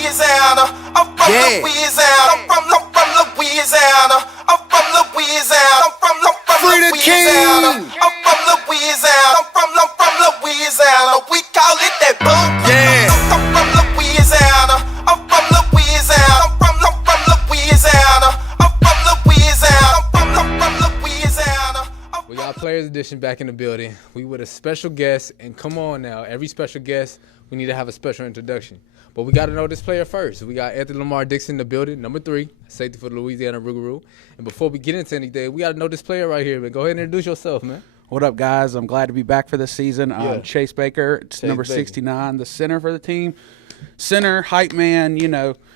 Louisiana. I'm from Louisiana. I'm from Louisiana. I'm from Louisiana. I'm from Louisiana. I'm from Louisiana. I'm from Louisiana. We call it that boom. Yeah. I'm from Louisiana. I'm from Louisiana. I'm from Louisiana. I'm from Louisiana. I'm from Louisiana. We got Players Edition back in the building. We with a special guest, and come on now, every special guest, we need to have a special introduction. But we got to know this player first. We got Anthony Lamar Dixon in the building, number 3, safety for the Louisiana Roux. And before we get into anything, we got to know this player right here, man. Go ahead and introduce yourself, man. What up, guys? I'm glad to be back for this season. I'm Chase Baker. It's number 69, the center for the team. Center, hype man,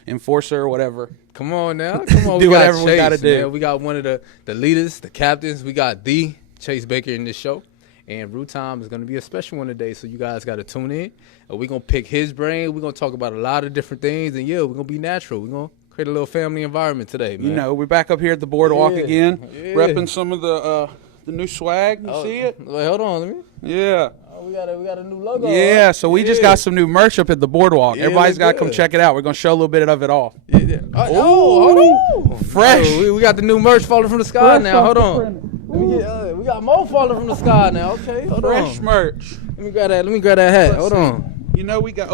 enforcer, whatever. Come on now. Come on. Do we whatever got we Chase, got to do. Man. We got one of the leaders, the captains. We got the Chase Baker in this show. And Roux Time is going to be a special one today, so you guys got to tune in. And we're going to pick his brain. We're going to talk about a lot of different things. And, we're going to be natural. We're going to create a little family environment today, man. We're back up here at the boardwalk again, repping some of the new swag. You see it? Wait, hold on. Let me. Yeah. Oh, we got a new logo. Yeah, so we just got some new merch up at the boardwalk. Yeah, Everybody's got to come good. check it out. We're going to show a little bit of it off. Yeah. Hold on. Fresh. Oh, we got the new merch falling from the sky now. Hold on. We got more falling from the sky now. Okay, hold Fresh on. merch. Let me grab that hat. Let's Hold see. on. We got,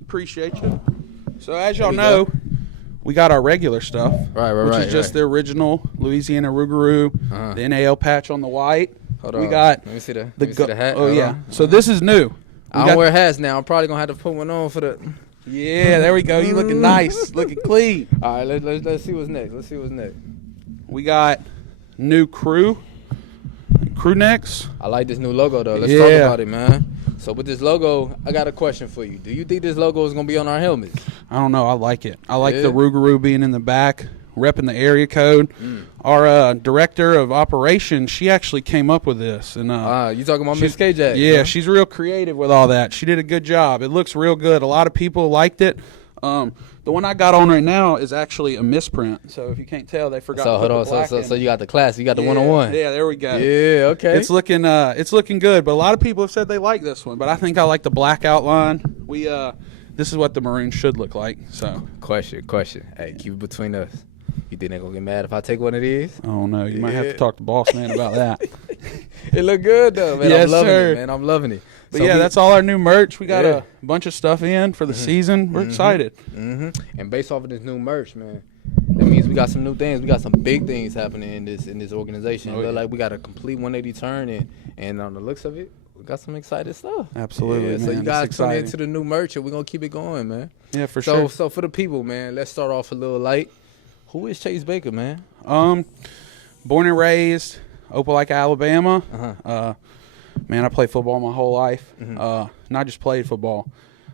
appreciate you. So as y'all know, we got our regular stuff. Right. Which is just the original Louisiana Rougarou, the NAL patch on the white. Hold on. We got Let me see the hat. Oh, Hold yeah. on. So this is new. I don't wear hats now. I'm probably going to have to put one on for the... Yeah, there we go. You looking nice. Looking clean. All right, let's see what's next. We got new crew necks. I like this new logo, though. Let's talk about it, man. So with this logo, I got a question for you. Do you think this logo is going to be on our helmets? I don't know. I like it. I like the Rougarou being in the back, repping the area code. Our director of operations, she actually came up with this. And you talking about Miss KJ? Yeah, she's real creative with all that. She did a good job. It looks real good. A lot of people liked it. The one I got on right now is actually a misprint. So if you can't tell, they forgot. So hold on. So you got the class. You got the 101. Yeah, there we go. Yeah, okay. It's looking good. But a lot of people have said they like this one. But I think I like the black outline. This is what the maroon should look like. So question. Hey, keep it between us. You think they're gonna get mad if I take one of these? Oh no, you might have to talk to boss man about that. It look good though, man. Yes, I'm loving sir. it, man. I'm loving it. But that's all our new merch. We got a bunch of stuff in for the season. We're excited. And based off of this new merch, man, that means we got some new things. We got some big things happening in this organization. It look like we got a complete 180 turn, and on the looks of it, we got some excited stuff. Absolutely, man. So you guys It's tune exciting. into the new merch, and we're gonna keep it going, man. Yeah, for sure. So for the people, man, let's start off a little light. Who is Chase Baker, man? Born and raised Opelika, Alabama. Man, I played football my whole life. Not just played football.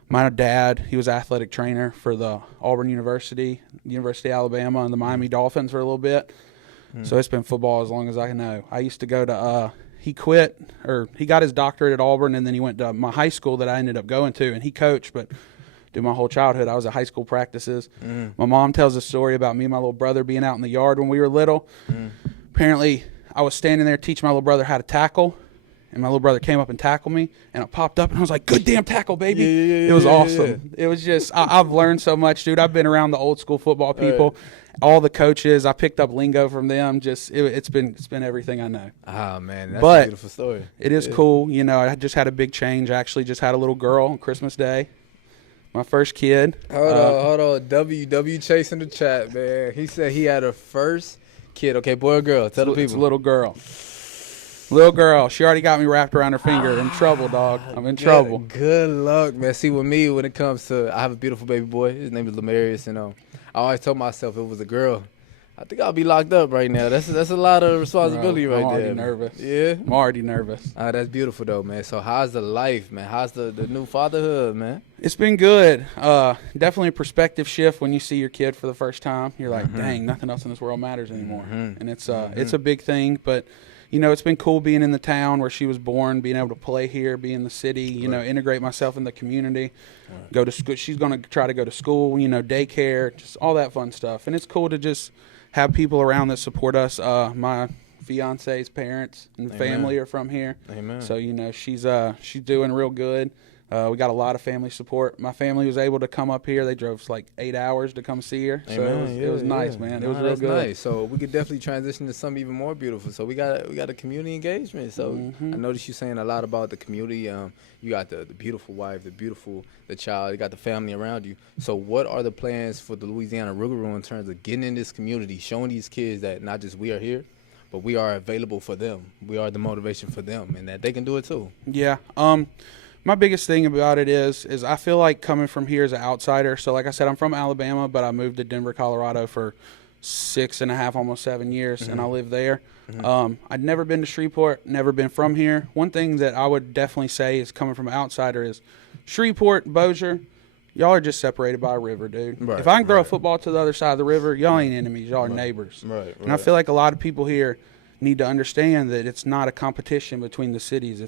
My dad, he was athletic trainer for the Auburn University of Alabama, and the Miami Dolphins for a little bit. So it's been football as long as I know. I used to go to he got his doctorate at Auburn, and then he went to my high school that I ended up going to, and he coached, but through my whole childhood, I was at high school practices. My mom tells a story about me and my little brother being out in the yard when we were little. Apparently, I was standing there teaching my little brother how to tackle, and my little brother came up and tackled me, and I popped up, and I was like, good damn tackle, baby. It was awesome. It was just, I've learned so much, dude. I've been around the old school football people, all the coaches. I picked up lingo from them. Just it's been everything I know. Ah, man, that's a beautiful story. It is cool. I just had a big change. I actually just had a little girl on Christmas Day. My first kid. Hold on. W Chase in the chat, man. He said he had a first kid. Okay, boy or girl? Tell the people. It's a little girl. Little girl. She already got me wrapped around her finger. In trouble, dog. I'm in trouble. Good luck, man. See, with me, when it comes to, I have a beautiful baby boy. His name is Lamarius, and I always told myself if it was a girl, I think I'll be locked up right now. That's a lot of responsibility right there. I'm already nervous. Yeah? I'm already nervous. That's beautiful, though, man. So how's the life, man? How's the new fatherhood, man? It's been good. Definitely a perspective shift when you see your kid for the first time. You're like, dang, nothing else in this world matters anymore. And it's a big thing. But, it's been cool being in the town where she was born, being able to play here, be in the city, integrate myself in the community, go to school. She's going to try to go to school, daycare, just all that fun stuff. And it's cool to just have people around that support us. My fiance's parents and family are from here. Amen. So, she's doing real good. We got a lot of family support. My family was able to come up here. They drove like 8 hours to come see her. So it was nice, man. It was real good. Nice. So we could definitely transition to something even more beautiful. So we got a community engagement. So I noticed you saying a lot about the community. You got the beautiful wife, the child. You got the family around you. So what are the plans for the Louisiana Rougarou in terms of getting in this community, showing these kids that not just we are here, but we are available for them. We are the motivation for them, and that they can do it too. Yeah. My biggest thing about it is I feel like coming from here as an outsider. So like I said, I'm from Alabama, but I moved to Denver, Colorado for 6.5, almost 7 years, and I live there. I'd never been to Shreveport, never been from here. One thing that I would definitely say is coming from an outsider is Shreveport, Bossier, y'all are just separated by a river, dude. Right, if I can throw a football to the other side of the river, y'all ain't enemies, y'all are neighbors. Right. And I feel like a lot of people here need to understand that it's not a competition between the cities.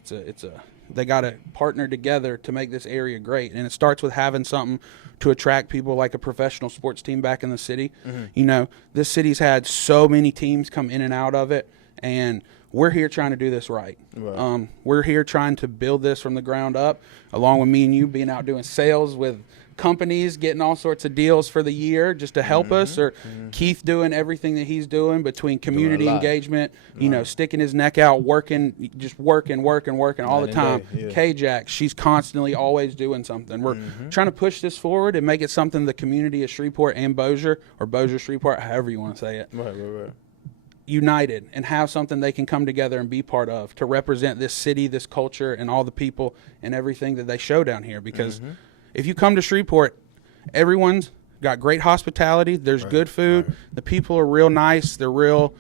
They got to partner together to make this area great. And it starts with having something to attract people like a professional sports team back in the city. You know, this city's had so many teams come in and out of it, and we're here trying to do this right. We're here trying to build this from the ground up, along with me and you being out doing sales with companies, getting all sorts of deals for the year just to help us, or Keith doing everything that he's doing between community engagement, you know, sticking his neck out, working all the time. K-Jack, she's constantly always doing something. We're trying to push this forward and make it something the community of Shreveport and Bossier, or Bossier Shreveport, however you want to say it, united and have something they can come together and be part of to represent this city, this culture, and all the people and everything that they show down here. Because if you come to Shreveport, everyone's got great hospitality. There's good food. The people are real nice. They're real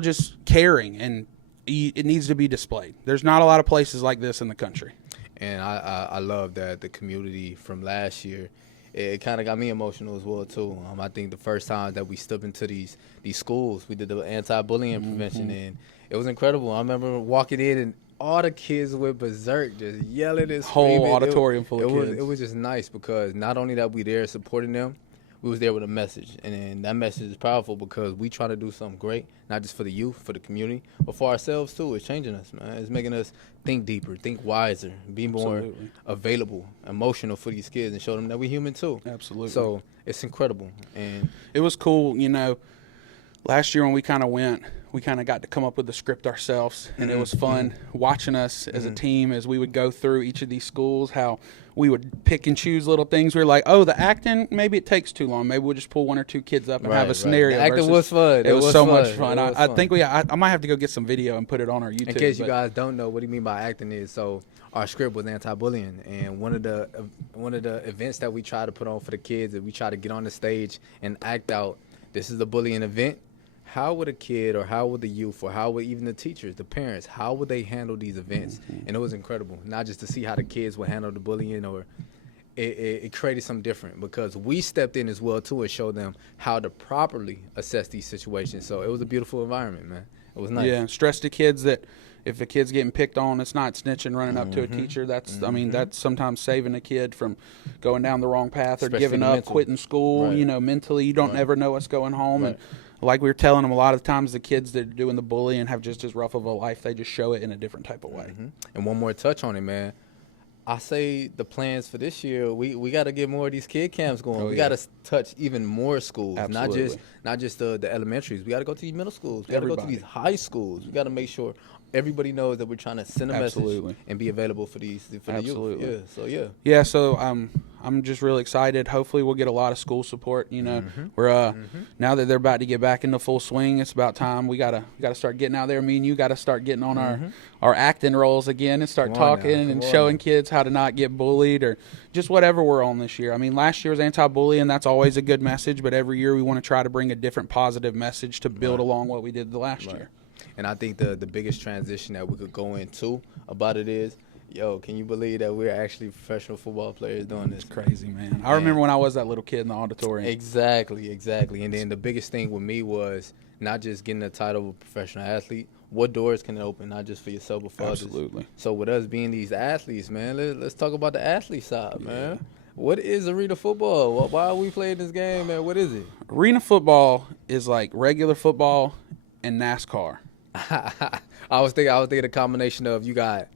just caring, and it needs to be displayed. There's not a lot of places like this in the country. And I love that the community from last year, it kind of got me emotional as well too. I think the first time that we stepped into these schools, we did the anti-bullying prevention, and it was incredible. I remember walking in and all the kids went berserk, just yelling and screaming. Whole auditorium full of kids. It was just nice because not only that we there supporting them, we was there with a message. And then that message is powerful because we try to do something great, not just for the youth, for the community, but for ourselves too. It's changing us, man. It's making us think deeper, think wiser, be more available, emotional for these kids, and show them that we're human too. Absolutely. So it's incredible. And it was cool, you know. Last year when we kind of went, we kind of got to come up with the script ourselves, and it was fun watching us as a team as we would go through each of these schools, how we would pick and choose little things. We were like, oh, the acting, maybe it takes too long. Maybe we'll just pull one or two kids up and have a scenario. The acting was fun. It was so much fun. I think I might have to go get some video and put it on our YouTube. In case you guys don't know what do you mean by acting is, so our script was anti-bullying, and one of the events that we try to put on for the kids is we try to get on the stage and act out, this is the bullying event. How would a kid, or how would the youth, or how would even the teachers, the parents, how would they handle these events? And it was incredible, not just to see how the kids would handle the bullying, or it created something different because we stepped in as well too and showed them how to properly assess these situations. So it was a beautiful environment, man. It was nice. Yeah, stress to kids that if a kid's getting picked on, it's not snitching, running up to a teacher. That's I mean, that's sometimes saving a kid from going down the wrong path, or especially giving up, mental. quitting school. You know, mentally, you don't ever know what's going home. And like we were telling them, a lot of times the kids that are doing the bullying have just as rough of a life. They just show it in a different type of way. And one more touch on it, man. I say the plans for this year, we got to get more of these kid camps going. We got to touch even more schools, not just the elementaries. We got to go to these middle schools. We got to go to these high schools. We got to make sure everybody knows that we're trying to send a message and be available for the youth. Yeah. So I'm just really excited. Hopefully we'll get a lot of school support. You know, we're now that they're about to get back into full swing, it's about time. We gotta start getting out there. Me and you got to start getting on our acting roles again and start talking and showing kids how to not get bullied, or just whatever we're on this year. I mean, last year was anti-bullying. That's always a good message, but every year we want to try to bring a different positive message to build along what we did the last year. And I think the biggest transition that we could go into about it is, can you believe that we're actually professional football players doing this? It's crazy, man. I remember when I was that little kid in the auditorium. Exactly. And then the biggest thing with me was not just getting the title of a professional athlete. What doors can it open, not just for yourself, but for others? Absolutely. So with us being these athletes, man, let's talk about the athlete side, man. What is arena football? Why are we playing this game, man? What is it? Arena football is like regular football and NASCAR. I was thinking a combination of, you got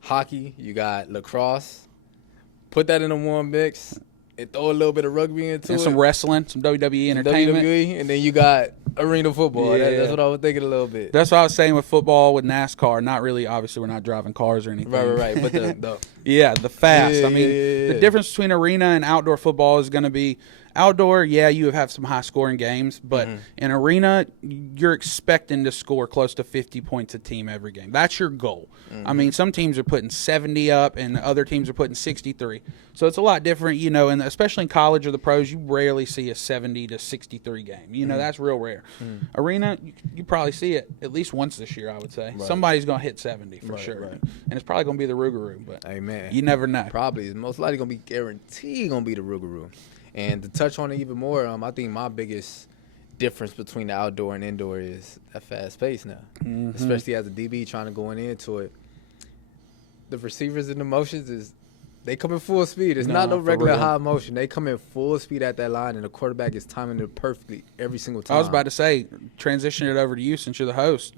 hockey, you got lacrosse, Put that in a one mix and throw a little bit of rugby into and it. some wrestling, some WWE entertainment. WWE, and then you got arena football. Yeah. That's what I was thinking a little bit. That's what I was saying with football, with NASCAR. Not really, obviously, we're not driving cars or anything. Right. But the yeah, the fast. Yeah, I mean, yeah. the difference between arena and outdoor football is going to be outdoor, yeah, you have some high-scoring games, but in arena, you're expecting to score close to 50 points a team every game. That's your goal. I mean, some teams are putting 70 up, and other teams are putting 63. So it's a lot different, you know, and especially in college or the pros, you rarely see a 70 to 63 game. You know, that's real rare. Arena, you probably see it at least once this year, I would say. Right. Somebody's going to hit 70 for sure. Right. And it's probably going to be the Rougarou, but hey, man, you never know. Probably. It's most likely going to be guaranteed going to be the Rougarou. And to touch on it even more, I think my biggest difference between the outdoor and indoor is that fast pace now, especially as a DB trying to go into it. The receivers in the motions they come in full speed. It's not no regular high motion. They come in full speed at that line, and the quarterback is timing it perfectly every single time. I was about to say, transition it over to you since you're the host.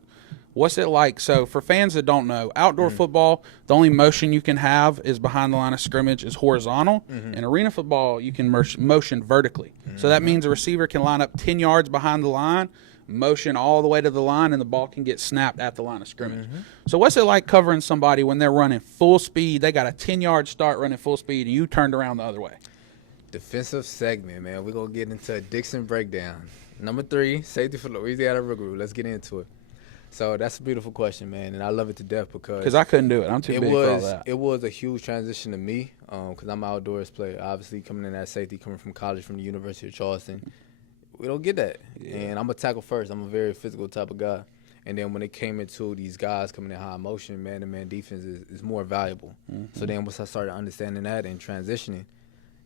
What's it like? So for fans that don't know, outdoor football, the only motion you can have is behind the line of scrimmage is horizontal. In arena football, you can motion vertically. So that means a receiver can line up 10 yards behind the line, motion all the way to the line, and the ball can get snapped at the line of scrimmage. So what's it like covering somebody when they're running full speed? They got a 10-yard start running full speed, and you turned around the other way. Defensive segment, man. We're going to get into a Dixon breakdown. Number 3, safety for Louisiana Rougarou. Let's get into it. So that's a beautiful question, man, and I love it to death because I couldn't do it. I'm too big for all that. It was a huge transition to me because I'm an outdoors player. Obviously, coming in at safety, coming from college, from the University of Charleston, we don't get that. Yeah. And I'm a tackle first. I'm a very physical type of guy. And then when it came into these guys coming in high motion, man-to-man defense is more valuable. So then once I started understanding that and transitioning,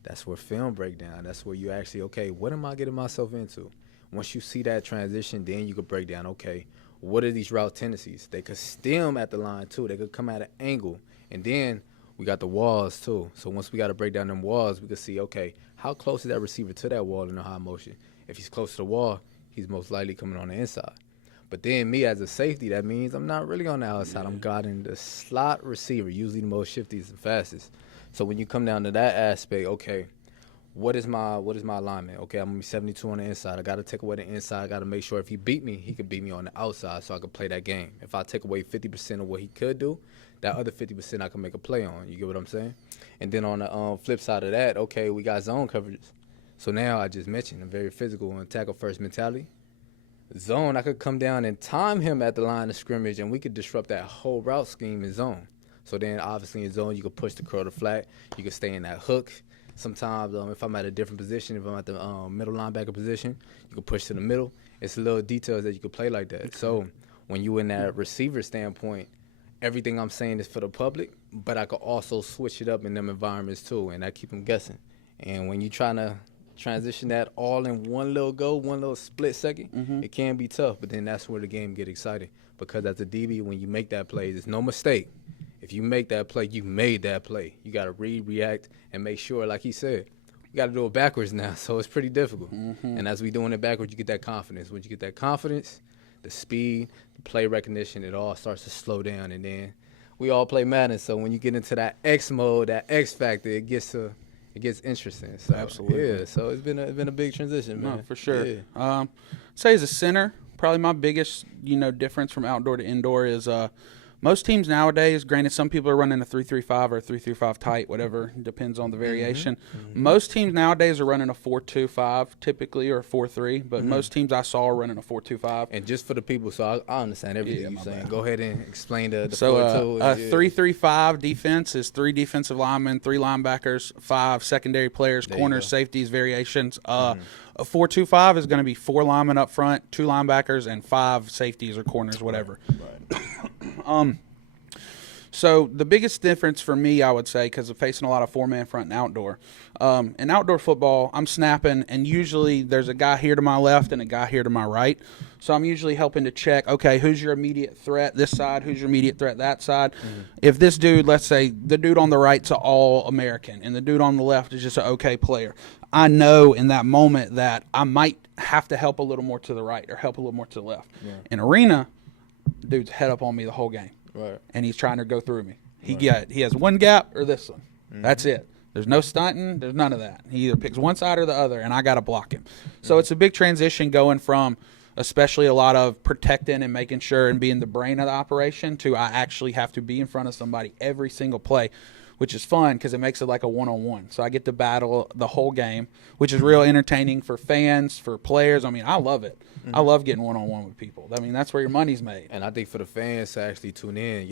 that's where film breakdown. That's where you actually, okay, what am I getting myself into? Once you see that transition, then you could break down, okay, what are these route tendencies? They could stem at the line, too. They could come at an angle. And then we got the walls, too. So once we got to break down them walls, we could see, okay, how close is that receiver to that wall in the high motion? If he's close to the wall, he's most likely coming on the inside. But then me as a safety, that means I'm not really on the outside. I'm guarding the slot receiver, usually the most shiftiest and fastest. So when you come down to that aspect, okay, what is my alignment? Okay, I'm going to be 72 on the inside. I got to take away the inside. I got to make sure if he beat me, he could beat me on the outside so I could play that game. If I take away 50% of what he could do, that other 50% I can make a play on. You get what I'm saying? And then on the flip side of that, okay, we got zone coverages. So now I just mentioned a very physical and tackle-first mentality. Zone, I could come down and time him at the line of scrimmage, and we could disrupt that whole route scheme in zone. So then obviously in zone, you could push the curl to flat. You could stay in that hook. Sometimes if I'm at a different position, if I'm at the middle linebacker position, you can push to the middle. It's little details that you can play like that. Okay. So when you in that receiver standpoint, everything I'm saying is for the public, but I could also switch it up in them environments too, and I keep them guessing. And when you're trying to transition that all in one little split second, it can be tough, but then that's where the game get exciting. Because as a DB, when you make that play, there's no mistake. If you make that play, you made that play. You got to react, and make sure, like he said, you got to do it backwards now, so it's pretty difficult. And as we doing it backwards, you get that confidence. When you get that confidence, the speed, the play recognition, it all starts to slow down. And then we all play Madden, so when you get into that X mode, that X factor, it gets interesting. So, absolutely. Yeah, so it's been a big transition, man. No, for sure. Yeah. Say as a center, probably my biggest difference from outdoor to indoor is most teams nowadays, granted some people are running a 3-3-5 or a 3-3-5 tight, whatever, depends on the variation. Most teams nowadays are running a 4-2-5 typically, or a 4-3, but most teams I saw are running a 4-2-5. And just for the people, so I understand everything you're saying. Go ahead and explain the 4-2. A 3-3-5 defense is 3 defensive linemen, 3 linebackers, 5 secondary players, corners, safeties, variations. A 4-2-5 is going to be 4 linemen up front, 2 linebackers, and 5 safeties or corners, whatever. Right. So the biggest difference for me, I would say, because I'm facing a lot of 4-man front and outdoor. In outdoor football, I'm snapping, and usually there's a guy here to my left and a guy here to my right. So I'm usually helping to check, okay, who's your immediate threat this side, who's your immediate threat that side. If this dude, let's say the dude on the right's an All-American and the dude on the left is just an okay player, I know in that moment that I might have to help a little more to the right or help a little more to the left. Yeah. In arena, dude's head up on me the whole game. Right. And he's trying to go through me. He has one gap or this one. That's it. There's no stunting. There's none of that. He either picks one side or the other, and I got to block him. So it's a big transition going from especially a lot of protecting and making sure and being the brain of the operation to I actually have to be in front of somebody every single play, which is fun because it makes it like a one-on-one. So I get to battle the whole game, which is real entertaining for fans, for players. I mean, I love it. I love getting one-on-one with people. I mean, that's where your money's made. And I think for the fans to actually tune in,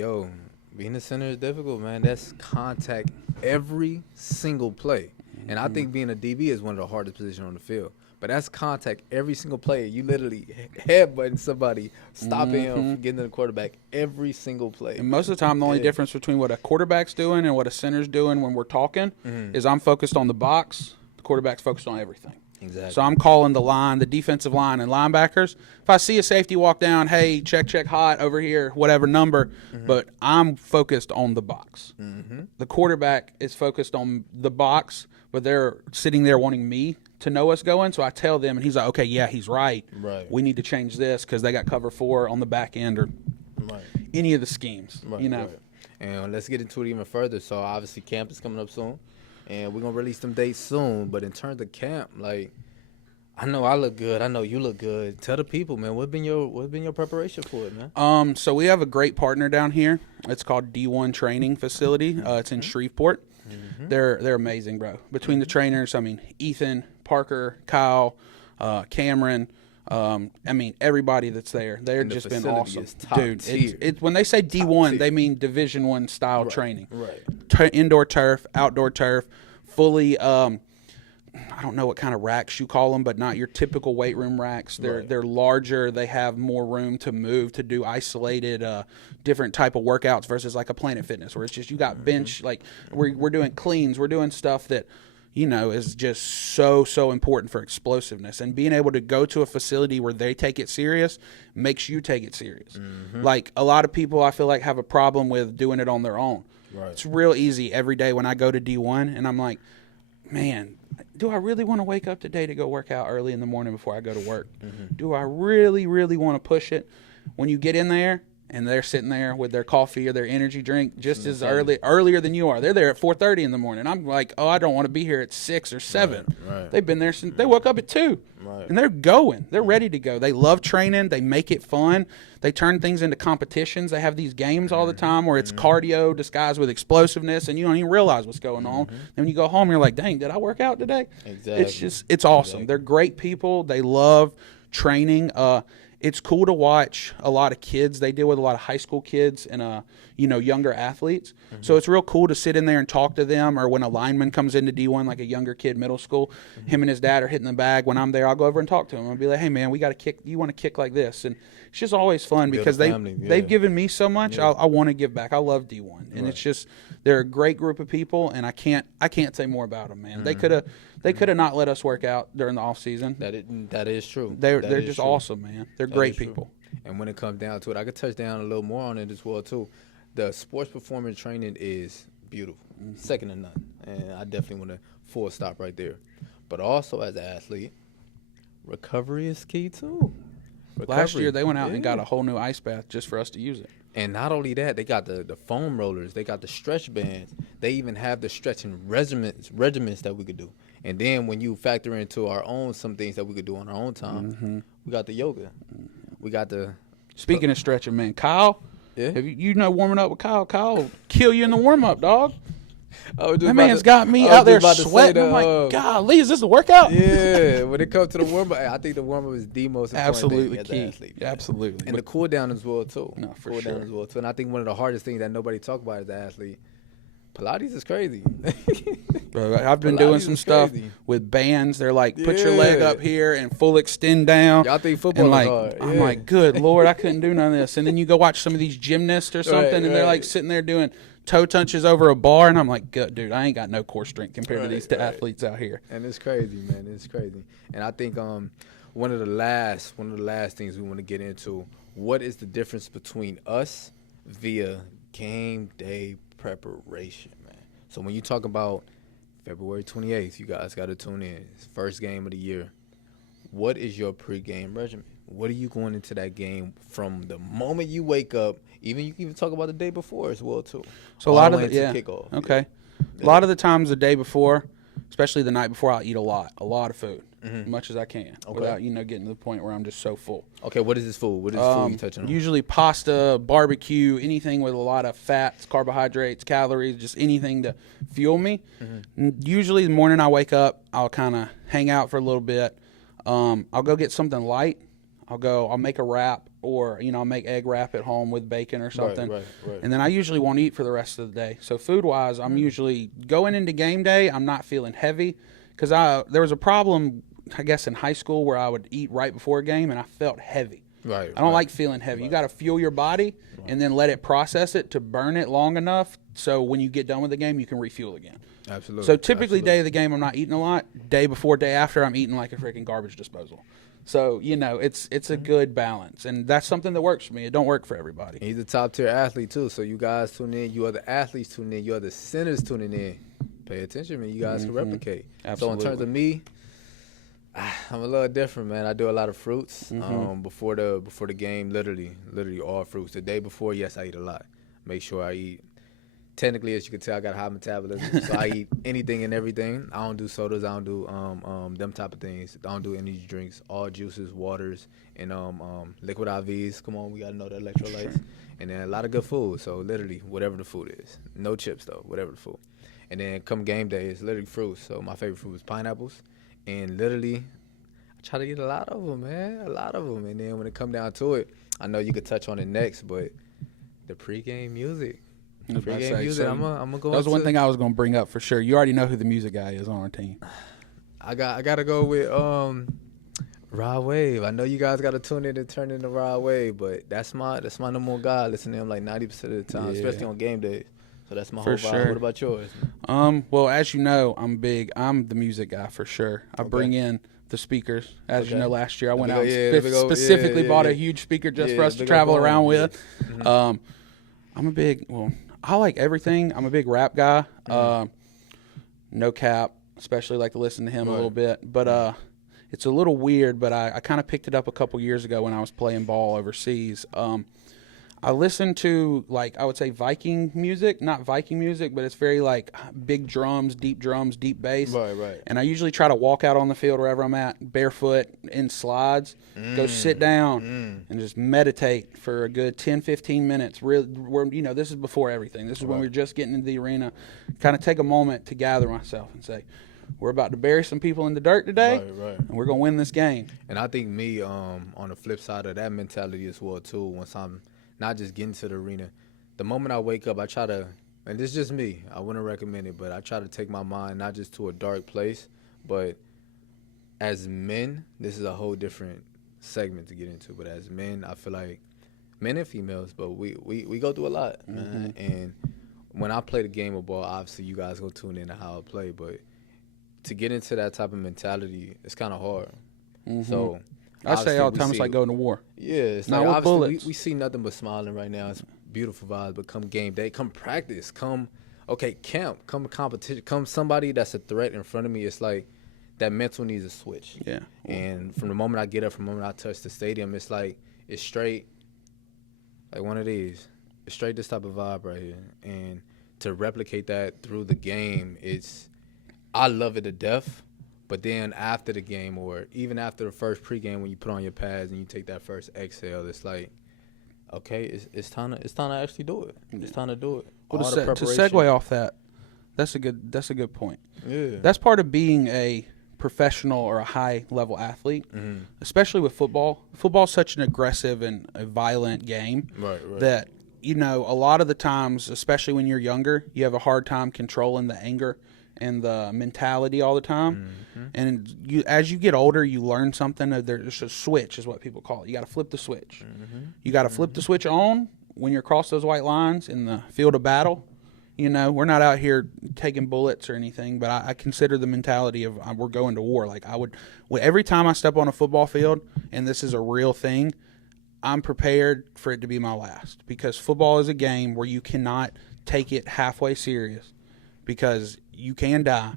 being a center is difficult, man. That's contact every single play. And I think being a DB is one of the hardest positions on the field. But that's contact every single play. You literally headbutting somebody, stopping him from getting to the quarterback every single play. And most of the time, the only difference between what a quarterback's doing and what a center's doing when we're talking is I'm focused on the box, the quarterback's focused on everything. Exactly. So I'm calling the line, the defensive line, and linebackers. If I see a safety walk down, hey, check hot over here, whatever number, but I'm focused on the box. The quarterback is focused on the box, but they're sitting there wanting me to know what's going. So I tell them, and he's like, okay, yeah, he's right. Right. We need to change this because they got cover 4 on the back end or any of the schemes, you know. Right. And let's get into it even further. So obviously camp is coming up soon. And we're going to release them dates soon. But in terms of camp, like, I know I look good. I know you look good. Tell the people, man, what's been your preparation for it, man? So we have a great partner down here. It's called D1 Training Facility. It's in Shreveport. They're amazing, bro. Between the trainers, I mean, Ethan, Parker, Kyle, Cameron, I mean, everybody that's there, they've just been awesome. Dude, it's when they say D1, they mean Division I style training. Right. Indoor turf, outdoor turf, fully I don't know what kind of racks you call them, but not your typical weight room racks. They're larger. They have more room to move, to do isolated different type of workouts versus like a Planet Fitness where it's just you got bench, like we're doing cleans. We're doing stuff that, you know, is just so important for explosiveness. And being able to go to a facility where they take it serious makes you take it serious. Like a lot of people I feel like have a problem with doing it on their own. Right. It's real easy every day when I go to D1 and I'm like, man, do I really want to wake up today to go work out early in the morning before I go to work? Do I really want to push it? When you get in there and they're sitting there with their coffee or their energy drink just as earlier than you are. They're there at 4:30 in the morning. I'm like, oh, I don't want to be here at 6 or 7. Right. They've been there since they woke up at 2. Right. And they're going. They're ready to go. They love training. They make it fun. They turn things into competitions. They have these games all the time where it's cardio disguised with explosiveness, and you don't even realize what's going on. And when you go home, you're like, dang, did I work out today? Exactly. It's awesome. They're great people. They love training. It's cool to watch a lot of kids. They deal with a lot of high school kids and younger athletes. So it's real cool to sit in there and talk to them. Or when a lineman comes into D1, like a younger kid, middle school, him and his dad are hitting the bag. When I'm there, I'll go over and talk to him. I'll be like, hey man, we got to kick. You want to kick like this? And it's just always fun because they've given me so much. I want to give back. I love D1, and it's just they're a great group of people, and I can't say more about them, man. They could have not let us work out during the off season. That is true. They're just awesome, man. They're great people. And when it comes down to it, I could touch down a little more on it as well too. The sports performance training is beautiful, second to none, and I definitely want to full stop right there. But also as an athlete, recovery is key too. Last year they went out and got a whole new ice bath just for us to use it. And not only that, they got the foam rollers, they got the stretch bands, they even have the stretching regimens that we could do. And then when you factor into our own some things that we could do on our own time, we got the yoga, we got the. Speaking of stretching, man, Kyle. Yeah. Have you warming up with Kyle? Kyle will kill you in the warm up, dog. That man's to, got me out there sweating. I'm like, golly, is this a workout? Yeah, when it comes to the warm up, I think the warm up is the most important thing as an athlete. Absolutely. And the cool down as well too. No, for cool sure. down as well too. And I think one of the hardest things that nobody talk about as an athlete, Pilates is crazy. Bro, I've been doing some stuff with bands. They're like, put your leg up here and full extend down. Y'all think football is hard. I'm like, good Lord, I couldn't do none of this. And then you go watch some of these gymnasts or something, and they're like sitting there doing toe touches over a bar, and I'm like, good, dude, I ain't got no core strength compared to these athletes out here. And it's crazy, man. It's crazy. And I think one of the last things we want to get into, what is the difference between us via game day preparation, man? So when you talk about February 28th, you guys got to tune in. It's first game of the year. What is your pregame regimen? What are you going into that game from the moment you wake up? You can even talk about the day before as well too. So a lot of kickoff. Okay. A lot of the times the day before, especially the night before, I'll eat a lot of food, as much as I can, without getting to the point where I'm just so full. Okay, what is this food? What is this food you touching on? Usually pasta, barbecue, anything with a lot of fats, carbohydrates, calories, just anything to fuel me. Usually the morning I wake up, I'll kind of hang out for a little bit. I'll go get something light. I'll make a wrap, or I'll make egg wrap at home with bacon or something. Right. And then I usually won't eat for the rest of the day. So food wise, I'm usually going into game day, I'm not feeling heavy, because there was a problem, I guess, in high school where I would eat right before a game and I felt heavy. Right. I don't like feeling heavy. You got to fuel your body and then let it process it to burn it long enough so when you get done with the game, you can refuel again. Absolutely. So typically day of the game, I'm not eating a lot. Day before, day after, I'm eating like a freaking garbage disposal. So, it's a good balance, and that's something that works for me. It don't work for everybody. He's a top-tier athlete, too, so you guys tune in. You other athletes tune in. You other sinners tuning in. Pay attention, man. You guys can replicate. Absolutely. So in terms of me, I'm a little different, man. I do a lot of fruits before the game, literally all fruits. The day before, yes, I eat a lot. Make sure I eat. Technically, as you can tell, I got a high metabolism, so I eat anything and everything. I don't do sodas. I don't do them type of things. I don't do energy drinks. All juices, waters, and liquid IVs. Come on, we got to know the electrolytes. Sure. And then a lot of good food. So literally, whatever the food is. No chips, though. Whatever the food. And then come game day, it's literally fruits. So my favorite fruit is pineapples. And literally, I try to get a lot of them, man. A lot of them. And then when it come down to it, I know you could touch on it next, but the pregame music. Pregame music, so I'm gonna go. That was one thing I was gonna bring up for sure. You already know who the music guy is on our team. I gotta go with Rod Wave. I know you guys gotta tune in and turn into Rod Wave, but that's my number one guy. I listen to him like 90% of the time, especially on game days. So that's my whole vibe. Sure. What about yours? Well, as you know, I'm the music guy for sure. I bring in the speakers. As you know, last year I went out and specifically bought a huge speaker just for us to travel around with. I like everything. I'm a big rap guy. No cap, especially like to listen to him a little bit. But it's a little weird, but I kind of picked it up a couple years ago when I was playing ball overseas. I listen to, like, I would say Viking music, not Viking music, but it's very like big drums, deep bass. Right. And I usually try to walk out on the field wherever I'm at, barefoot, in slides, go sit down and just meditate for a good 10, 15 minutes. This is before everything. This is when we're just getting into the arena. Kind of take a moment to gather myself and say, we're about to bury some people in the dirt today, and we're going to win this game. And I think me, on the flip side of that mentality as well, too, once I'm not just getting to the arena, the moment I wake up, I try to, and this is just me, I wouldn't recommend it, but I try to take my mind not just to a dark place, but as men, this is a whole different segment to get into, but as men, I feel like, men and females, but we go through a lot, man. And when I play the game of ball, obviously you guys go tune in to how I play, but to get into that type of mentality, it's kind of hard. So I say all the time, it's like going to war. Yeah, it's not like with bullets. We see nothing but smiling right now. It's beautiful vibes, but come game day, come practice, come camp, come competition, come somebody that's a threat in front of me. It's like that mental needs a switch. Yeah. And from the moment I get up, from the moment I touch the stadium, it's like it's straight, like one of these. It's straight this type of vibe right here. And to replicate that through the game, I love it to death. But then after the game, or even after the first pregame, when you put on your pads and you take that first exhale, it's like, okay, it's time to actually do it. It's time to do it. Well, to segue off that, that's a good point. Yeah, that's part of being a professional or a high level athlete, especially with football. Football's such an aggressive and a violent game that a lot of the times, especially when you're younger, you have a hard time controlling the anger and the mentality all the time. And as you get older, you learn something. There's a switch is what people call it. You got to flip the switch. You got to flip the switch on when you're across those white lines in the field of battle. We're not out here taking bullets or anything, but I consider the mentality of we're going to war. Like every time I step on a football field, and this is a real thing, I'm prepared for it to be my last, because football is a game where you cannot take it halfway serious, because you can die.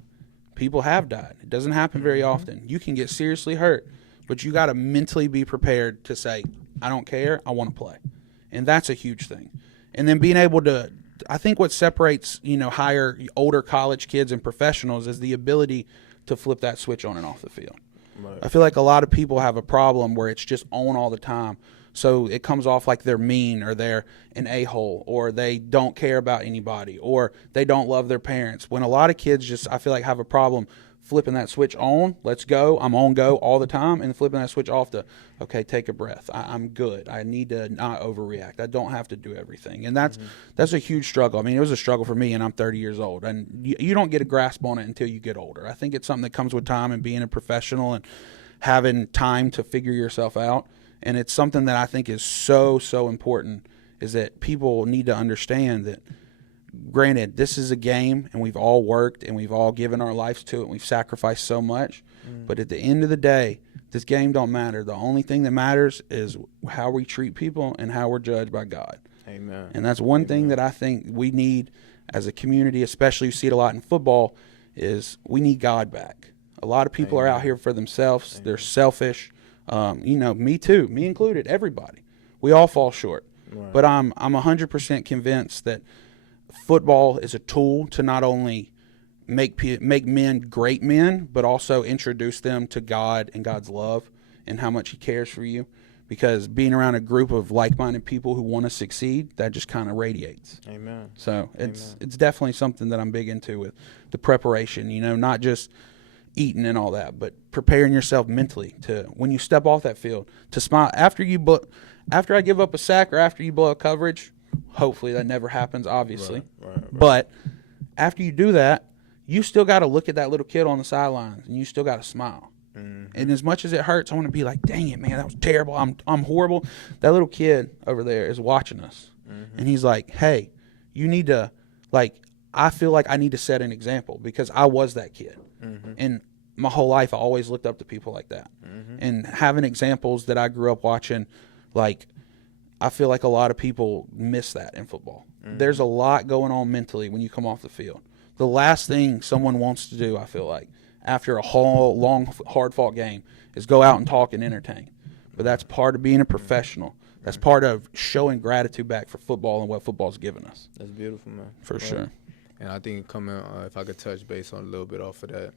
People have died. It doesn't happen very often. You can get seriously hurt, but you got to mentally be prepared to say, I don't care, I want to play. And that's a huge thing. And then being able to I think what separates, older college kids and professionals is the ability to flip that switch on and off the field. Right. I feel like a lot of people have a problem where it's just on all the time. So it comes off like they're mean or they're an a-hole or they don't care about anybody or they don't love their parents. When a lot of kids just, I feel like, have a problem flipping that switch on, let's go, I'm on go all the time, and flipping that switch off to, okay, take a breath. I'm good. I need to not overreact. I don't have to do everything. And that's a huge struggle. I mean, it was a struggle for me, and I'm 30 years old. And you don't get a grasp on it until you get older. I think it's something that comes with time and being a professional and having time to figure yourself out. And it's something that I think is so, so important, is that people need to understand that, granted, this is a game, and we've all worked, and we've all given our lives to it, and we've sacrificed so much. But at the end of the day, this game don't matter. The only thing that matters is how we treat people and how we're judged by God. Amen. And that's one thing that I think we need as a community, especially you see it a lot in football, is we need God back. A lot of people are out here for themselves. They're selfish. Me too, me included, everybody. We all fall short. Right. But I'm 100% convinced that football is a tool to not only make men great men, but also introduce them to God and God's love and how much He cares for you. Because being around a group of like-minded people who want to succeed, that just kind of radiates. Amen. So it's definitely something that I'm big into with the preparation. Not just eating and all that, but preparing yourself mentally to, when you step off that field, to smile after I give up a sack or after you blow a coverage. Hopefully that never happens, obviously. Right. But after you do that, you still got to look at that little kid on the sidelines, and you still got to smile. And as much as it hurts, I want to be like, dang it, man, that was terrible. I'm horrible. That little kid over there is watching us, and he's like, hey, you need to, I feel like I need to set an example because I was that kid. And my whole life, I always looked up to people like that. And having examples that I grew up watching, I feel like a lot of people miss that in football. There's a lot going on mentally when you come off the field. The last thing someone wants to do, I feel like, after a whole long, hard-fought game is go out and talk and entertain. But that's part of being a professional. That's part of showing gratitude back for football and what football's given us. That's beautiful, man. For sure. And I think if I could touch base on a little bit off of that,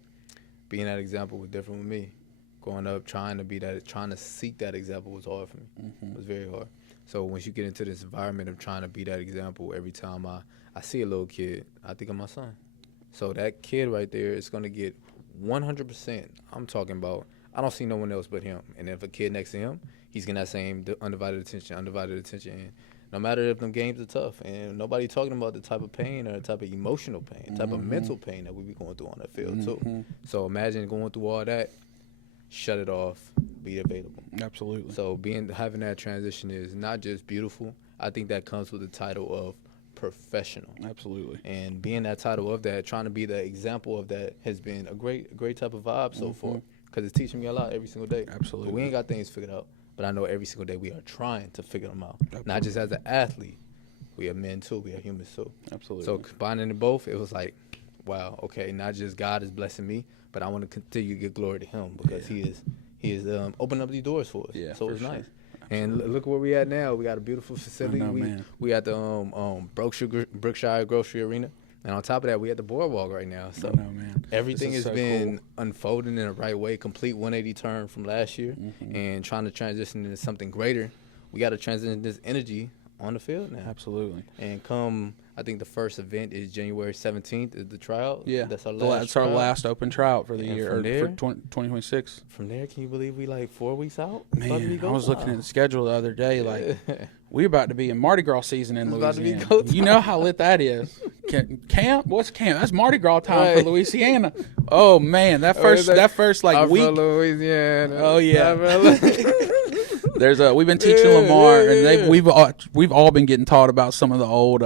being that example was different with me. Growing up, trying to seek that example was hard for me. It was very hard. So once you get into this environment of trying to be that example, every time I see a little kid, I think of my son. So that kid right there is going to get 100%. I'm talking about, I don't see no one else but him. And if a kid next to him, he's getting that same undivided attention. And no matter if them games are tough, and nobody talking about the type of pain or the type of emotional pain, the type of mental pain that we be going through on that field too. So imagine going through all that, shut it off, be available. Absolutely. So having that transition is not just beautiful. I think that comes with the title of professional. Absolutely. And being that title of that, trying to be the example of that has been a great type of vibe so far, because it's teaching me a lot every single day. Absolutely. But we ain't got things figured out, but I know every single day we are trying to figure them out. Absolutely. Not just as an athlete. We are men too. We are humans too. Absolutely. So combining the both, it was like, wow, okay, not just God is blessing me, but I want to continue to give glory to Him because He is opening up these doors for us. Yeah, so it's sure. nice. And look where we at now. We got a beautiful facility. We at the Brookshire Grocery Arena, and on top of that, we at the boardwalk right now. So man. Everything has so been cool. unfolding in the right way. Complete 180 turn from last year, and trying to transition into something greater. We got to transition this energy on the field now. Absolutely. And I think the first event is January 17th is the tryout. Yeah, that's our last open tryout for the year, from there, for 2026. From there, can you believe we 4 weeks out? Man, I was looking at the schedule the other day. We about to be in Mardi Gras season in Louisiana. You know how lit that is. Camp? What's camp? That's Mardi Gras time for Louisiana. Oh man, that first I'm week. from Louisiana. Oh yeah. We've been teaching Lamar, and we've all been getting taught about some of the old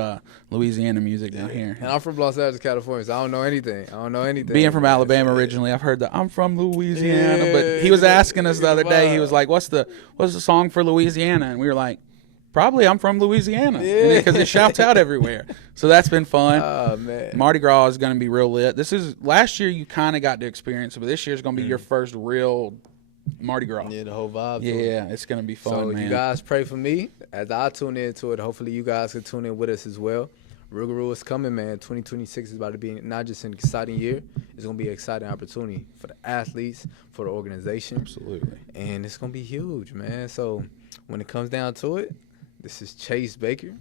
Louisiana music down here. And I'm from Los Angeles, California, so I don't know anything. Being from Alabama originally, I've heard that I'm from Louisiana, but he was asking us the other day. He was like, "What's the song for Louisiana?" And we were like, "Probably I'm from Louisiana," because it shouts out everywhere. So that's been fun. Oh man, Mardi Gras is going to be real lit. Last year you kind of got to experience it, but this year is going to be your first real Mardi Gras. Yeah, the whole vibe. Yeah, it's going to be fun, so man. You guys pray for me as I tune into it. Hopefully you guys can tune in with us as well. Roux is coming, man. 2026 is about to be not just an exciting year. It's going to be an exciting opportunity for the athletes, for the organization. Absolutely. And it's going to be huge, man. So when it comes down to it, this is Chase Baker.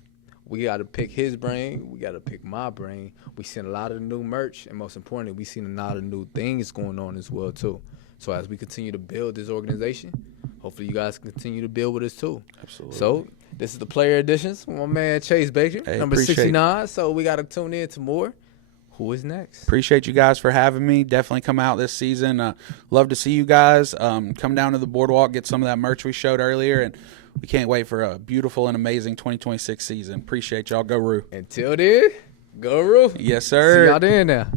We got to pick his brain. We got to pick my brain. We seen a lot of new merch, and most importantly, we seen a lot of new things going on as well, too. So as we continue to build this organization, hopefully you guys continue to build with us, too. Absolutely. So this is the player editions. My man Chase Baker, Hey, number appreciate 69. So we got to tune in to more. Who is next? Appreciate you guys for having me. Definitely come out this season. Love to see you guys. Come down to the boardwalk, get some of that merch we showed earlier, and we can't wait for a beautiful and amazing 2026 season. Appreciate y'all. Go Roux. Until then, go Roux. Yes, sir. See y'all then now.